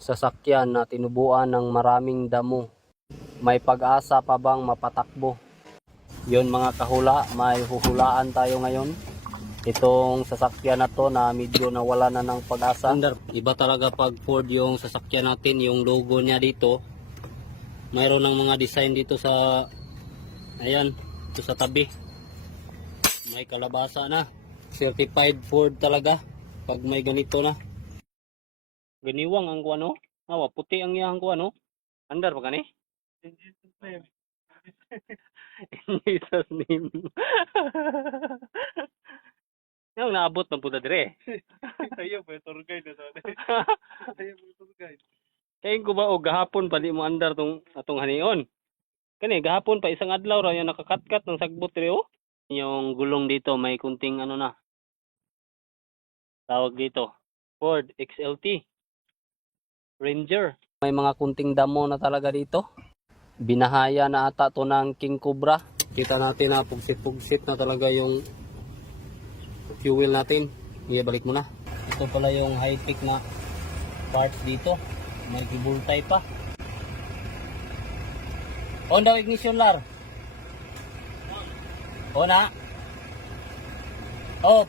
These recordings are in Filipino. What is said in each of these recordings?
sasakyan na tinubuan ng maraming damo. May pag-asa pa bang mapatakbo? Yun mga kahula, may huhulaan tayo ngayon. Itong sasakyan na to na medyo nawala na ng pag-asa. Iba talaga pag Ford yung sasakyan natin, yung logo niya dito. Mayroon ng mga design dito sa, ayan, ito sa tabi. May kalabasa na. Certified Ford talaga pag may ganito na. Ganiwang ang kuano? Awa, puti ang iyang kuano? Andar pa kani? In Jesus name. In Jesus name. Yung naabot ng puta dire. Ayaw pa tour guide na sa. Ayaw pa tour guide. Kaya ko ba o gahapon pa di mo andar tong atong hanion. Kani gahapon pa isang adlaw ra yung nakakatkat ng sagbot dire oh. Yung gulong dito may kunting ano na. Tawag dito. Ford XLT. Ranger. May mga kunting damo na talaga dito. Binahaya na ata to ng King Cobra. Kita natin na pugsit-pugsit na talaga yung fuel natin. Balik mo na. Ito pala yung high-tech na parts dito. May kibultay pa. On daw ignition lar. On na. Off.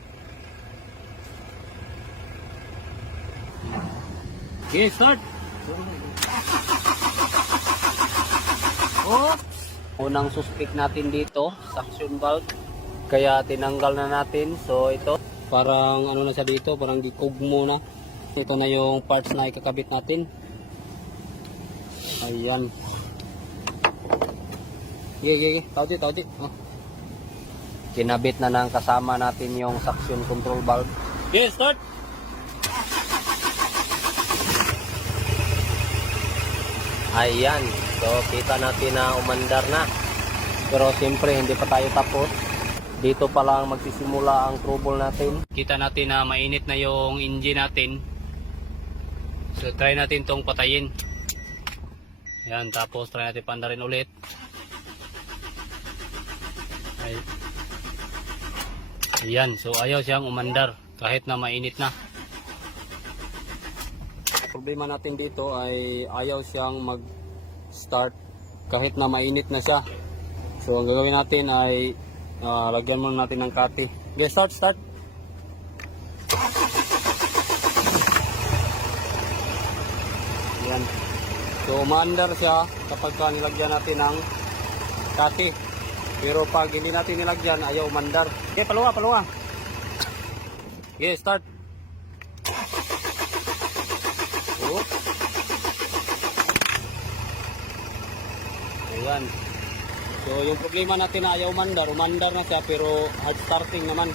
Okay, start. Oh. Unang suspect natin dito, suction valve. Kaya tinanggal na natin. So ito, parang ano na siya dito, parang gikugmo na. Ito na yung parts na ikakabit natin. Ayan. Tawdi. Oh. Kinabit na ng kasama natin yung suction control valve. Okay, start. Ayan. So kita natin na umandar na. Pero siyempre hindi pa tayo tapos. Dito pa lang magsisimula ang trouble natin. Kita natin na mainit na yung engine natin. So try natin tong patayin. Ayan, tapos try natin pandarin ulit. Ayan, so ayaw siyang umandar kahit na mainit na. Problema natin dito ay ayaw siyang mag-start kahit na mainit na siya. So ang gagawin natin ay lagyan muna natin ng kati. Okay, start. Ayan. So umaandar siya kapag nilagyan natin ng kati. Pero pag hindi natin nilagyan, ayaw umandar. Okay, paluwa. Okay, start. Ayan. So yung problema natin na ayaw umandar na siya pero hard starting naman.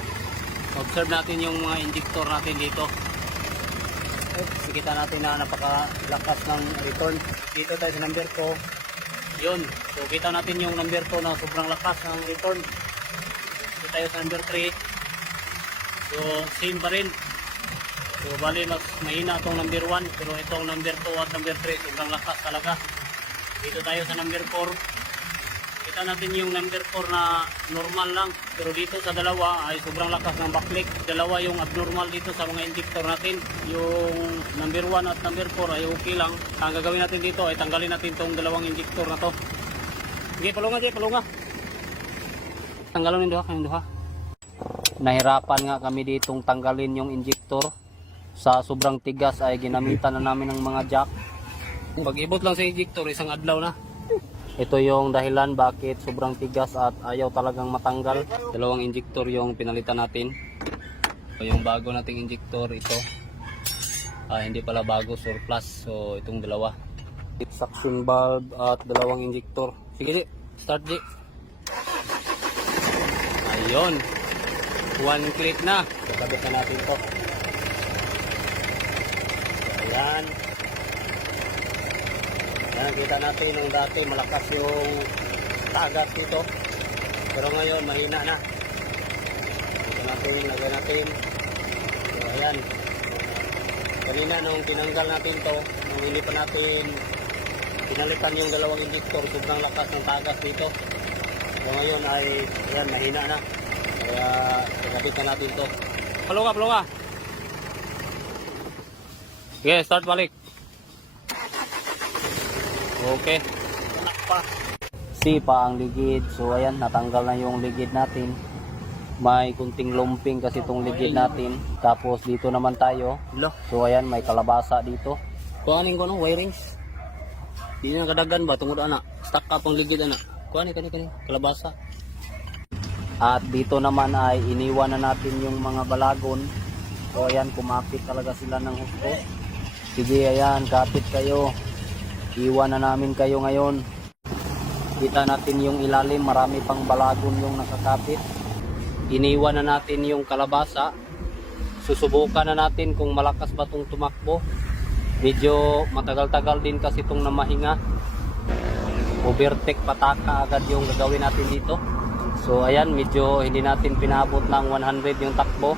Observe natin yung mga injector natin dito. Kita natin na napakalakas ng return. Dito tayo sa number 2. Yun. So kita natin yung number 2 na sobrang lakas ng return. Dito tayo sa number 3. So same pa rin. So bali mas mahina itong number 1 pero itong number 2 at number 3 sobrang lakas talaga. Dito tayo sa number 4. Kita natin yung number 4 na normal lang pero dito sa dalawa ay sobrang lakas ng backlick. Dalawa yung abnormal dito sa mga injector natin. Yung number 1 at number 4 ay okay lang. Ang gagawin natin dito ay tanggalin natin tong dalawang injector na to. Sige, palunga. Tanggalin yung duha. Nahirapan nga kami ditong tanggalin yung injector. Sa sobrang tigas ay ginamitan na namin ng mga jack. Pag-ibot lang sa injector, isang adlaw na. Ito yung dahilan bakit sobrang tigas at ayaw talagang matanggal. Dalawang injector yung pinalitan natin. So, yung bago nating injector, ito. Hindi pala bago, surplus. So itong dalawa. Suction valve at dalawang injector. Sige, start di. Ayun. One click na. Kakabit na natin ito. Ayan. Ayan, kita natin yung dati malakas yung tagas dito. Pero ngayon mahina na. Ito natin, lagay natin. So, ayan. Kanina nung tinanggal natin to, nung hindi pa natin pinalitan yung dalawang injector, sobrang lakas ng tagas dito. So ngayon ay, ayan, mahina na. Kaya ikabit na natin to. Palunga. Okay, start balik. Okay. C pa ang ligid. So ayan, natanggal na yung ligid natin. May kunting lumping kasi itong ligid natin. Tapos dito naman tayo. So ayan, may kalabasa dito. Kuhanin ko no, wirings. Di na kadagan ba tungod ana. Stuck up ang ligid ana. Kuhanin kalabasa. At dito naman ay iniwan na natin yung mga balagon. So ayan, kumapit talaga sila ng husto. Sige, ayan, kapit kayo. Iwan na namin kayo ngayon. Kita natin yung ilalim, marami pang balagon yung nakakapit. Iniwan na natin yung kalabasa. Susubukan na natin kung malakas ba itong tumakbo. Medyo matagal-tagal din kasi itong namahinga. Overtake pataka agad yung gagawin natin dito. So ayan, medyo hindi natin pinabot ng 100 yung takbo.